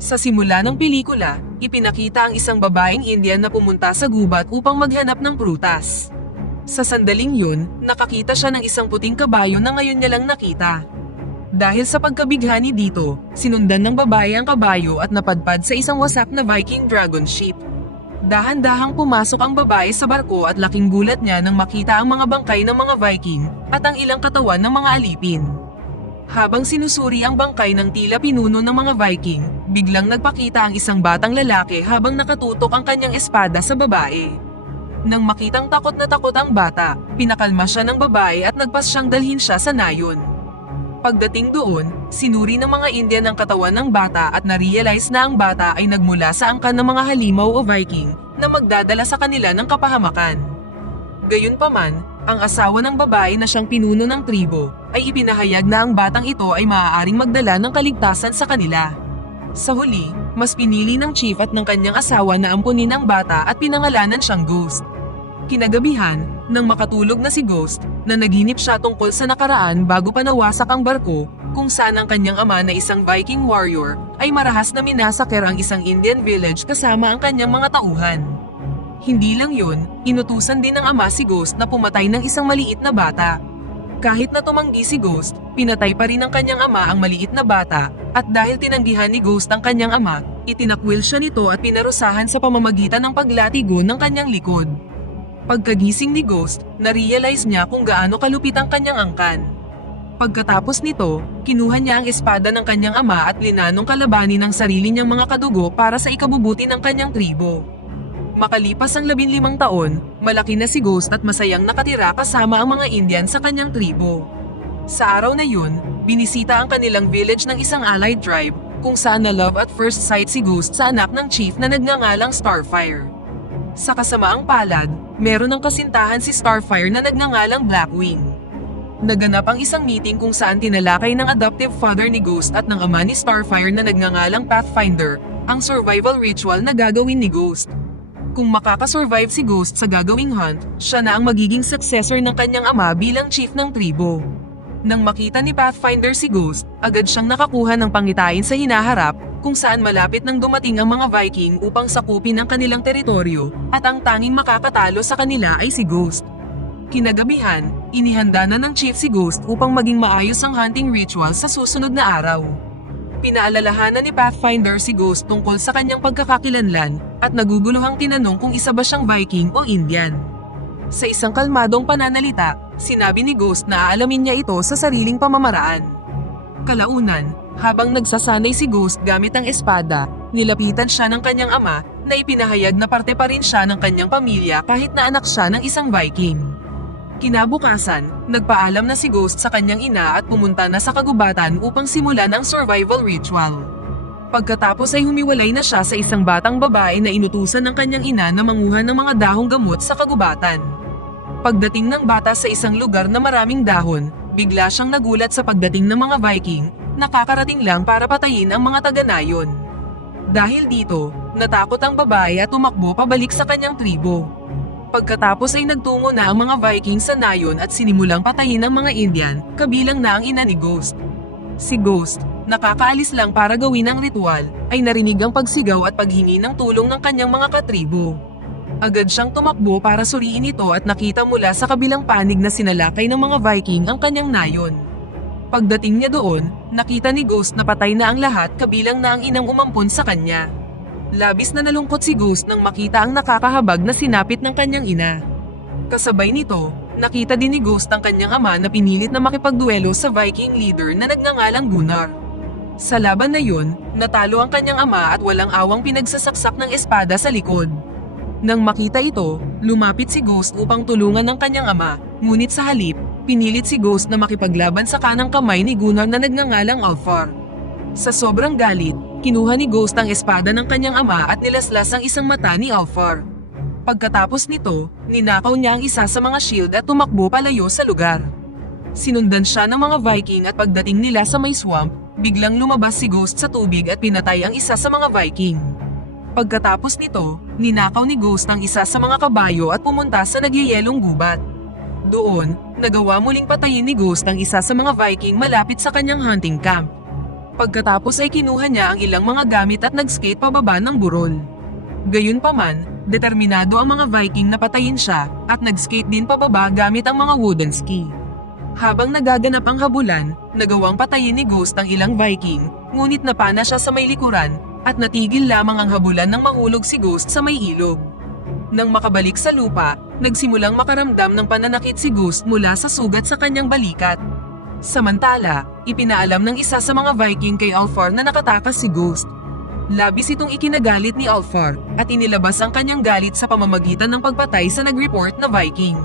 Sa simula ng pelikula, ipinakita ang isang babaeng Indian na pumunta sa gubat upang maghanap ng prutas. Sa sandaling yun, nakakita siya ng isang puting kabayo na ngayon niya lang nakita. Dahil sa pagkabighani dito, sinundan ng babae ang kabayo at napadpad sa isang wasak na Viking dragon ship. Dahan-dahang pumasok ang babae sa barko at laking gulat niya nang makita ang mga bangkay ng mga Viking at ang ilang katawan ng mga alipin. Habang sinusuri ang bangkay ng tila pinuno ng mga Viking, biglang nagpakita ang isang batang lalaki habang nakatutok ang kanyang espada sa babae. Nang makitang takot na takot ang bata, pinakalma siya ng babae at nagpas siyang dalhin siya sa nayon. Pagdating doon, sinuri ng mga Indian ang katawan ng bata at narealize na ang bata ay nagmula sa angkan ng mga halimaw o Viking na magdadala sa kanila ng kapahamakan. Gayunpaman, ang asawa ng babae na siyang pinuno ng tribo ay ipinahayag na ang batang ito ay maaaring magdala ng kaligtasan sa kanila. Sa huli, mas pinili ng chief at ng kanyang asawa na ampunin ang bata at pinangalanan siyang Ghost. Kinagabihan, nang makatulog na si Ghost, na naginip siya tungkol sa nakaraan bago pa nawasak ang barko, kung saan ang kanyang ama na isang Viking warrior ay marahas na minasaker ang isang Indian village kasama ang kanyang mga tauhan. Hindi lang yun, inutusan din ng ama si Ghost na pumatay ng isang maliit na bata. Kahit na tumanggi si Ghost, pinatay pa rin ng kanyang ama ang maliit na bata at dahil tinanggihan ni Ghost ang kanyang ama, itinakwil siya nito at pinarusahan sa pamamagitan ng paglatigo ng kanyang likod. Pagkagising ni Ghost, na-realize niya kung gaano kalupit ang kanyang angkan. Pagkatapos nito, kinuha niya ang espada ng kanyang ama at linanong kalabanin ng sarili niyang mga kadugo para sa ikabubuti ng kanyang tribo. Makalipas ang labinlimang taon, malaki na si Ghost at masayang nakatira kasama ang mga Indian sa kanyang tribo. Sa araw na yun, binisita ang kanilang village ng isang allied tribe kung saan na love at first sight si Ghost sa anak ng chief na nagngangalang Starfire. Sa kasamaang palad, meron ng kasintahan si Starfire na nagngangalang Blackwing. Naganap ang isang meeting kung saan tinalakay ng adoptive father ni Ghost at ng ama ni Starfire na nagngangalang Pathfinder ang survival ritual na gagawin ni Ghost. Kung makakasurvive si Ghost sa gagawing hunt, siya na ang magiging successor ng kanyang ama bilang chief ng tribo. Nang makita ni Pathfinder si Ghost, agad siyang nakakuha ng pangitain sa hinaharap kung saan malapit nang dumating ang mga Viking upang sakupin ang kanilang teritoryo at ang tanging makakatalo sa kanila ay si Ghost. Kinagabihan, inihanda na ng chief si Ghost upang maging maayos ang hunting ritual sa susunod na araw. Pinaalalahanan ni Pathfinder si Ghost tungkol sa kanyang pagkakakilanlan at naguguluhang tinanong kung isa ba siyang Viking o Indian. Sa isang kalmadong pananalita, sinabi ni Ghost na aalamin niya ito sa sariling pamamaraan. Kalaunan, habang nagsasanay si Ghost gamit ang espada, nilapitan siya ng kanyang ama na ipinahayag na parte pa rin siya ng kanyang pamilya kahit na anak siya ng isang Viking. Kinabukasan, nagpaalam na si Ghost sa kanyang ina at pumunta na sa kagubatan upang simulan ang survival ritual. Pagkatapos ay humiwalay na siya sa isang batang babae na inutusan ng kanyang ina na manguha ng mga dahong gamot sa kagubatan. Pagdating ng bata sa isang lugar na maraming dahon, bigla siyang nagulat sa pagdating ng mga Viking, nakakarating lang para patayin ang mga taga-nayon. Dahil dito, natakot ang babae at tumakbo pabalik sa kanyang tribo. Pagkatapos ay nagtungo na ang mga Viking sa nayon at sinimulang patayin ang mga Indian, kabilang na ang ina ni Ghost. Si Ghost, nakakaalis lang para gawin ang ritual, ay narinig ang pagsigaw at paghingi ng tulong ng kanyang mga katribo. Agad siyang tumakbo para suriin ito at nakita mula sa kabilang panig na sinalakay ng mga Viking ang kanyang nayon. Pagdating niya doon, nakita ni Ghost na patay na ang lahat kabilang na ang inang umampon sa kanya. Labis na nalungkot si Ghost nang makita ang nakakahabag na sinapit ng kanyang ina. Kasabay nito, nakita din ni Ghost ang kanyang ama na pinilit na makipagduelo sa Viking leader na nagngangalang Gunnar. Sa laban na yun, natalo ang kanyang ama at walang awang pinagsasaksak ng espada sa likod. Nang makita ito, lumapit si Ghost upang tulungan ng kanyang ama, ngunit sa halip, pinilit si Ghost na makipaglaban sa kanang kamay ni Gunnar na nagngangalang Alfar. Sa sobrang galit, kinuha ni Ghost ang espada ng kanyang ama at nilaslas ang isang mata ni Alfar. Pagkatapos nito, ninakaw niya ang isa sa mga shield at tumakbo palayo sa lugar. Sinundan siya ng mga Viking at pagdating nila sa may swamp, biglang lumabas si Ghost sa tubig at pinatay ang isa sa mga Viking. Pagkatapos nito, ninakaw ni Ghost ang isa sa mga kabayo at pumunta sa nagyayelong gubat. Doon, nagawa muling patayin ni Ghost ang isa sa mga Viking malapit sa kanyang hunting camp. Pagkatapos ay kinuha niya ang ilang mga gamit at nag-skate pababa ng burol. Gayunpaman, determinado ang mga Viking na patayin siya at nag-skate din pababa gamit ang mga wooden ski. Habang nagaganap ang habulan, nagawang patayin ni Ghost ang ilang Viking, ngunit napana siya sa may likuran at natigil lamang ang habulan nang mahulog si Ghost sa may ilog. Nang makabalik sa lupa, nagsimulang makaramdam ng pananakit si Ghost mula sa sugat sa kanyang balikat. Samantala, ipinaalam ng isa sa mga Viking kay Alfar na nakatakas si Ghost. Labis itong ikinagalit ni Alfar at inilabas ang kanyang galit sa pamamagitan ng pagpatay sa nag-report na Viking.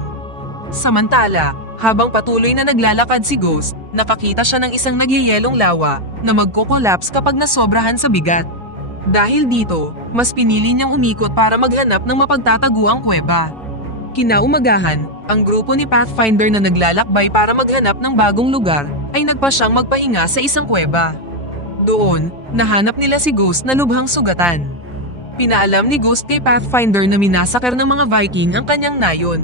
Samantala, habang patuloy na naglalakad si Ghost, nakakita siya ng isang nagyayelong lawa na magko-collapse kapag nasobrahan sa bigat. Dahil dito, mas pinili niyang umikot para maghanap ng mapagtataguang kuweba. Kinaumagahan, ang grupo ni Pathfinder na naglalakbay para maghanap ng bagong lugar ay nagpa siyang magpahinga sa isang kuweba. Doon, nahanap nila si Ghost na lubhang sugatan. Pinaalam ni Ghost kay Pathfinder na minasakar ng mga Viking ang kanyang nayon.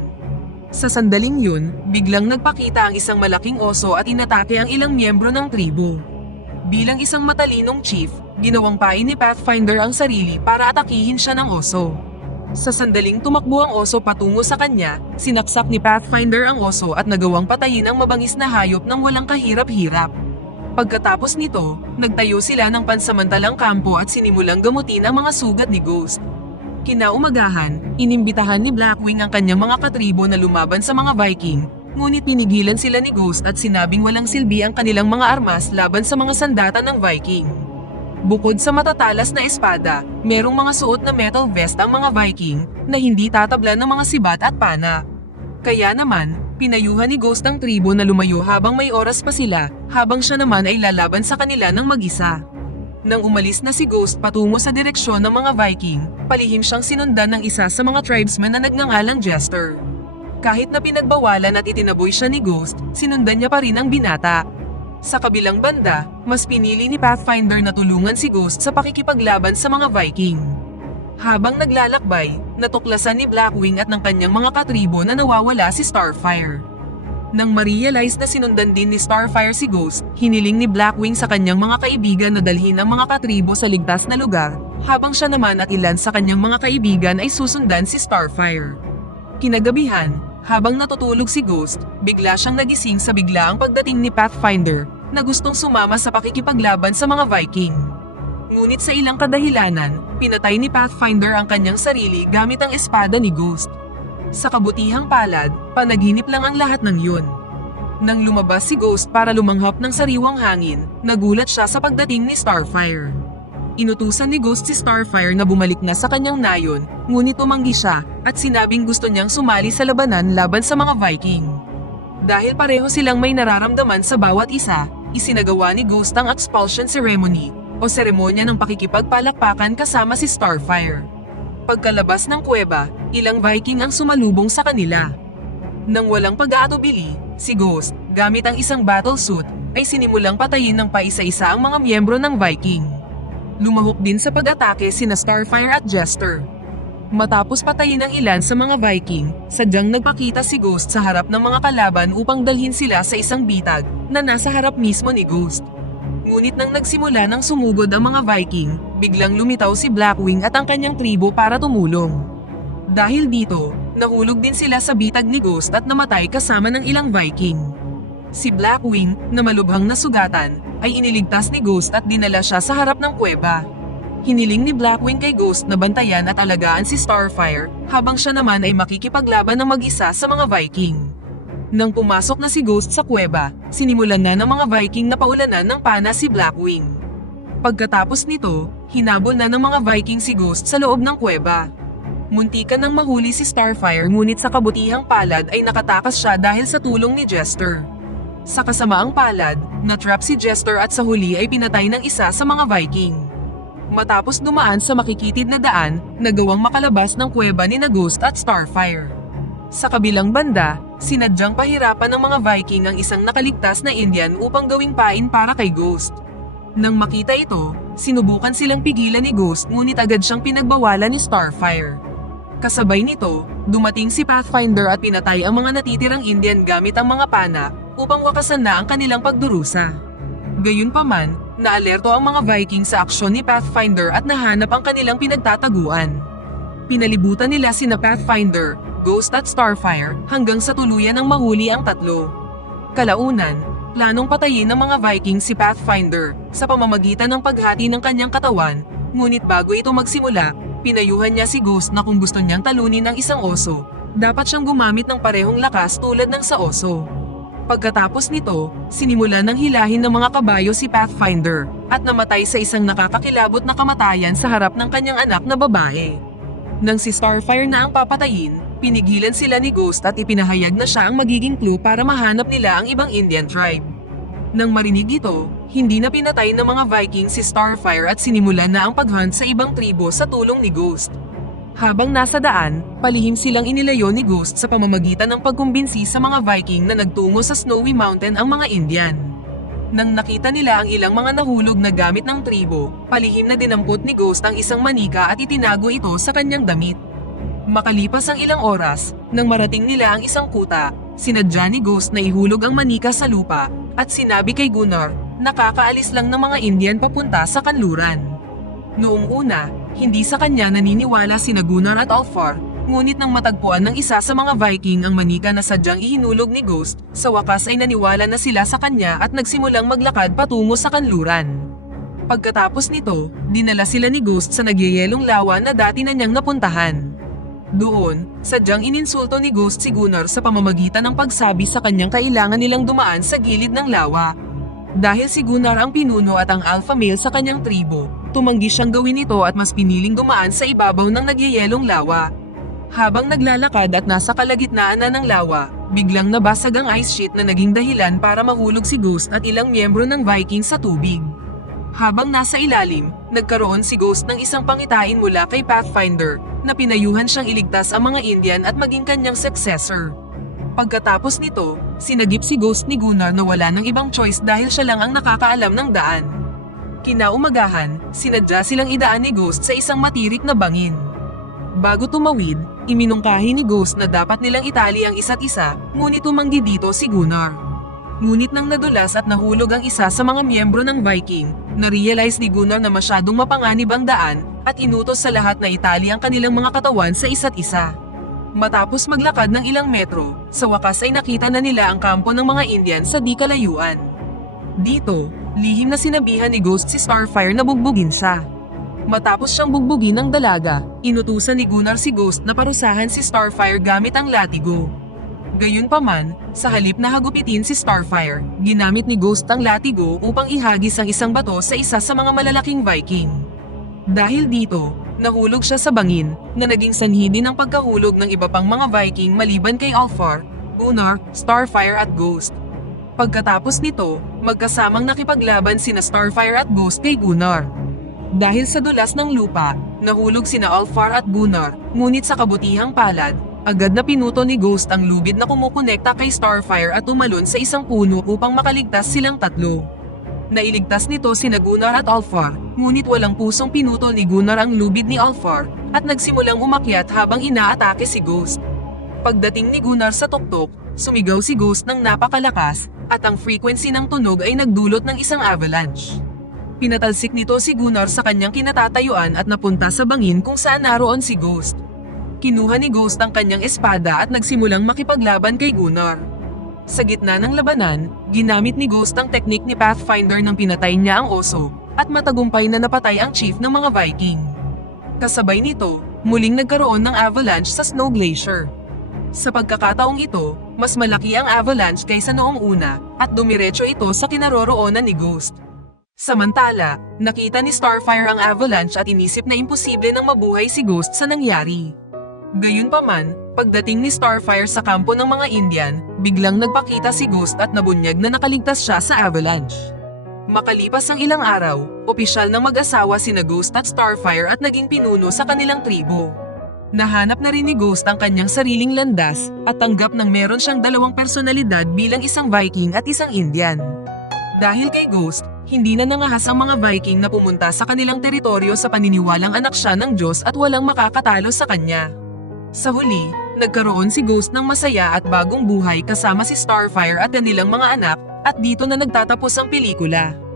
Sa sandaling yun, biglang nagpakita ang isang malaking oso at inatake ang ilang miyembro ng tribo. Bilang isang matalinong chief, ginawang pain ni Pathfinder ang sarili para atakihin siya ng oso. Sa sandaling tumakbo ang oso patungo sa kanya, sinaksak ni Pathfinder ang oso at nagawang patayin ang mabangis na hayop ng walang kahirap-hirap. Pagkatapos nito, nagtayo sila ng pansamantalang kampo at sinimulang gamutin ang mga sugat ni Ghost. Kinaumagahan, inimbitahan ni Blackwing ang kanyang mga katribo na lumaban sa mga Viking, ngunit pinigilan sila ni Ghost at sinabing walang silbi ang kanilang mga armas laban sa mga sandata ng Viking. Bukod sa matatalas na espada, merong mga suot na metal vest ang mga Viking na hindi tatablan ng mga sibat at pana. Kaya naman, pinayuhan ni Ghost ang tribo na lumayo habang may oras pa sila, habang siya naman ay lalaban sa kanila ng mag-isa. Nang umalis na si Ghost patungo sa direksyon ng mga Viking, palihim siyang sinundan ng isa sa mga tribesmen na nagngangalang Jester. Kahit na pinagbawalan at itinaboy siya ni Ghost, sinundan niya pa rin ang binata. Sa kabilang banda, mas pinili ni Pathfinder na tulungan si Ghost sa pakikipaglaban sa mga Viking. Habang naglalakbay, natuklasan ni Blackwing at ng kanyang mga katribo na nawawala si Starfire. Nang ma-realize na sinundan din ni Starfire si Ghost, hiniling ni Blackwing sa kanyang mga kaibigan na dalhin ang mga katribo sa ligtas na lugar, habang siya naman at ilan sa kanyang mga kaibigan ay susundan si Starfire. Kinagabihan, habang natutulog si Ghost, bigla siyang nagising sa biglaang pagdating ni Pathfinder na gustong sumama sa pakikipaglaban sa mga Viking. Ngunit sa ilang kadahilanan, pinatay ni Pathfinder ang kanyang sarili gamit ang espada ni Ghost. Sa kabutihang palad, panaginip lang ang lahat ng yun. Nang lumabas si Ghost para lumanghap ng sariwang hangin, nagulat siya sa pagdating ni Starfire. Inutusan ni Ghost si Starfire na bumalik na sa kanyang nayon, ngunit tumanggi siya at sinabing gusto niyang sumali sa labanan laban sa mga Viking. Dahil pareho silang may nararamdaman sa bawat isa, isinagawa ni Ghost ang expulsion ceremony o seremonya ng pakikipagpalakpakan kasama si Starfire. Pagkalabas ng kuweba, ilang Viking ang sumalubong sa kanila. Nang walang pag-aatubili, si Ghost, gamit ang isang battle suit, ay sinimulang patayin ng paisa-isa ang mga miyembro ng Viking. Lumahok din sa pag-atake sina Starfire at Jester. Matapos patayin ang ilan sa mga Viking, sadyang nagpakita si Ghost sa harap ng mga kalaban upang dalhin sila sa isang bitag na nasa harap mismo ni Ghost. Ngunit nang nagsimula ng sumugod ang mga Viking, biglang lumitaw si Blackwing at ang kanyang tribo para tumulong. Dahil dito, nahulog din sila sa bitag ni Ghost at namatay kasama ng ilang Viking. Si Blackwing, na malubhang nasugatan, ay iniligtas ni Ghost at dinala siya sa harap ng kuweba. Hiniling ni Blackwing kay Ghost na bantayan at alagaan si Starfire habang siya naman ay makikipaglaban ng mag-isa sa mga Viking. Nang pumasok na si Ghost sa kuweba, sinimulan na ng mga Viking na paulanan ng pana si Blackwing. Pagkatapos nito, hinabol na ng mga Viking si Ghost sa loob ng kuweba. Muntikan nang mahuli si Starfire ngunit sa kabutihang palad ay nakatakas siya dahil sa tulong ni Jester. Sa kasamaang palad, natrap si Jester at sa huli ay pinatay ng isa sa mga Viking. Matapos dumaan sa makikitid na daan, nagawang makalabas ng kuweba ni Ghost at Starfire. Sa kabilang banda, sinadyang pahirapan ng mga Viking ang isang nakaligtas na Indian upang gawing pain para kay Ghost. Nang makita ito, sinubukan silang pigilan ni Ghost ngunit agad siyang pinagbawalan ni Starfire. Kasabay nito, dumating si Pathfinder at pinatay ang mga natitirang Indian gamit ang mga pana upang wakasan na ang kanilang pagdurusa. Gayunpaman, naalerto ang mga Viking sa aksyon ni Pathfinder at nahanap ang kanilang pinagtataguan. Pinalibutan nila sina Pathfinder, Ghost at Starfire hanggang sa tuluyan ng mahuli ang tatlo. Kalaunan, planong patayin ng mga Viking si Pathfinder sa pamamagitan ng paghati ng kanyang katawan, ngunit bago ito magsimula, pinayuhan niya si Ghost na kung gusto niyang talunin ng isang oso, dapat siyang gumamit ng parehong lakas tulad ng sa oso. Pagkatapos nito, sinimulan ng hilahin ng mga kabayo si Pathfinder at namatay sa isang nakakakilabot na kamatayan sa harap ng kanyang anak na babae. Nang si Starfire na ang papatayin, pinigilan sila ni Ghost at ipinahayag na siya ang magiging clue para mahanap nila ang ibang Indian tribe. Nang marinig ito, hindi na pinatay ng mga Viking si Starfire at sinimulan na ang paghunt sa ibang tribo sa tulong ni Ghost. Habang nasa daan, palihim silang inilayo ni Ghost sa pamamagitan ng pagkumbinsi sa mga Viking na nagtungo sa Snowy Mountain ang mga Indian. Nang nakita nila ang ilang mga nahulog na gamit ng tribo, palihim na dinampot ni Ghost ang isang manika at itinago ito sa kanyang damit. Makalipas ang ilang oras, nang marating nila ang isang kuta, sinadya ni Ghost na ihulog ang manika sa lupa at sinabi kay Gunnar, nakakaalis lang ng mga Indian papunta sa kanluran. Noong una, hindi sa kanya naniniwala si Gunnar at Alfar, ngunit nang matagpuan ng isa sa mga Viking ang manika na sadyang ihinulog ni Ghost, sa wakas ay naniwala na sila sa kanya at nagsimulang maglakad patungo sa kanluran. Pagkatapos nito, dinala sila ni Ghost sa nagyayelong lawa na dati na niyang napuntahan. Doon, sadyang ininsulto ni Ghost si Gunnar sa pamamagitan ng pagsabi sa kanyang kailangan nilang dumaan sa gilid ng lawa. Dahil si Gunnar ang pinuno at ang alpha male sa kanyang tribo, tumanggi siyang gawin ito at mas piniling dumaan sa ibabaw ng nagyayelong lawa. Habang naglalakad at nasa kalagitnaan na ng lawa, biglang nabasag ang ice sheet na naging dahilan para mahulog si Ghost at ilang miyembro ng Viking sa tubig. Habang nasa ilalim, nagkaroon si Ghost ng isang pangitain mula kay Pathfinder na pinayuhan siyang iligtas ang mga Indian at maging kanyang successor. Pagkatapos nito, sinagip si Ghost ni Gunnar na wala ng ibang choice dahil siya lang ang nakakaalam ng daan. Kinaumagahan, sinadya silang idaan ni Ghost sa isang matirik na bangin. Bago tumawid, iminungkahi ni Ghost na dapat nilang itali ang isa't isa, ngunit tumanggi dito si Gunnar. Ngunit nang nadulas at nahulog ang isa sa mga miyembro ng Viking, na-realize ni Gunnar na masyadong mapanganib ang daan at inutos sa lahat na itali ang kanilang mga katawan sa isa't isa. Matapos maglakad ng ilang metro, sa wakas ay nakita na nila ang kampo ng mga Indian sa di kalayuan. Dito, lihim na sinabihan ni Ghost si Starfire na bugbugin siya. Matapos siyang bugbugin ng dalaga, inutusan ni Gunnar si Ghost na parusahan si Starfire gamit ang latigo. Gayunpaman, sa halip na hagupitin si Starfire, ginamit ni Ghost ang latigo upang ihagis ang isang bato sa isa sa mga malalaking Viking. Dahil dito, nahulog siya sa bangin na naging sanhi din ng pagkahulog ng iba pang mga Viking maliban kay Alfar, Gunnar, Starfire at Ghost. Pagkatapos nito, magkasamang nakipaglaban sina Starfire at Ghost kay Gunnar. Dahil sa dulas ng lupa, nahulog sina Alfar at Gunnar, ngunit sa kabutihang palad, agad na pinuto ni Ghost ang lubid na kumukonekta kay Starfire at tumalon sa isang puno upang makaligtas silang tatlo. Nailigtas nito sina Gunnar at Alfar, ngunit walang pusong pinutol ni Gunnar ang lubid ni Alfar at nagsimulang umakyat habang inaatake si Ghost. Pagdating ni Gunnar sa tuktok, sumigaw si Ghost ng napakalakas at ang frequency ng tunog ay nagdulot ng isang avalanche. Pinatalsik nito si Gunnar sa kanyang kinatatayuan at napunta sa bangin kung saan naroon si Ghost. Kinuha ni Ghost ang kanyang espada at nagsimulang makipaglaban kay Gunnar. Sa gitna ng labanan, ginamit ni Ghost ang teknik ni Pathfinder nang pinatay niya ang oso at matagumpay na napatay ang chief ng mga Viking. Kasabay nito, muling nagkaroon ng avalanche sa Snow Glacier. Sa pagkakataong ito, mas malaki ang avalanche kaysa noong una at dumiretso ito sa kinaroroonan ni Ghost. Samantala, nakita ni Starfire ang avalanche at inisip na imposible nang mabuhay si Ghost sa nangyari. Gayunpaman, pagdating ni Starfire sa kampo ng mga Indian, biglang nagpakita si Ghost at nabunyag na nakaligtas siya sa avalanche. Makalipas ang ilang araw, opisyal ng mag-asawa sina Ghost at Starfire at naging pinuno sa kanilang tribo. Nahanap na rin ni Ghost ang kanyang sariling landas at tanggap ng meron siyang dalawang personalidad bilang isang Viking at isang Indian. Dahil kay Ghost, hindi na nangahas ang mga Viking na pumunta sa kanilang teritoryo sa paniniwalang anak siya ng Diyos at walang makakatalo sa kanya. Sa huli, nagkaroon si Ghost ng masaya at bagong buhay kasama si Starfire at kanilang mga anak at dito na nagtatapos ang pelikula.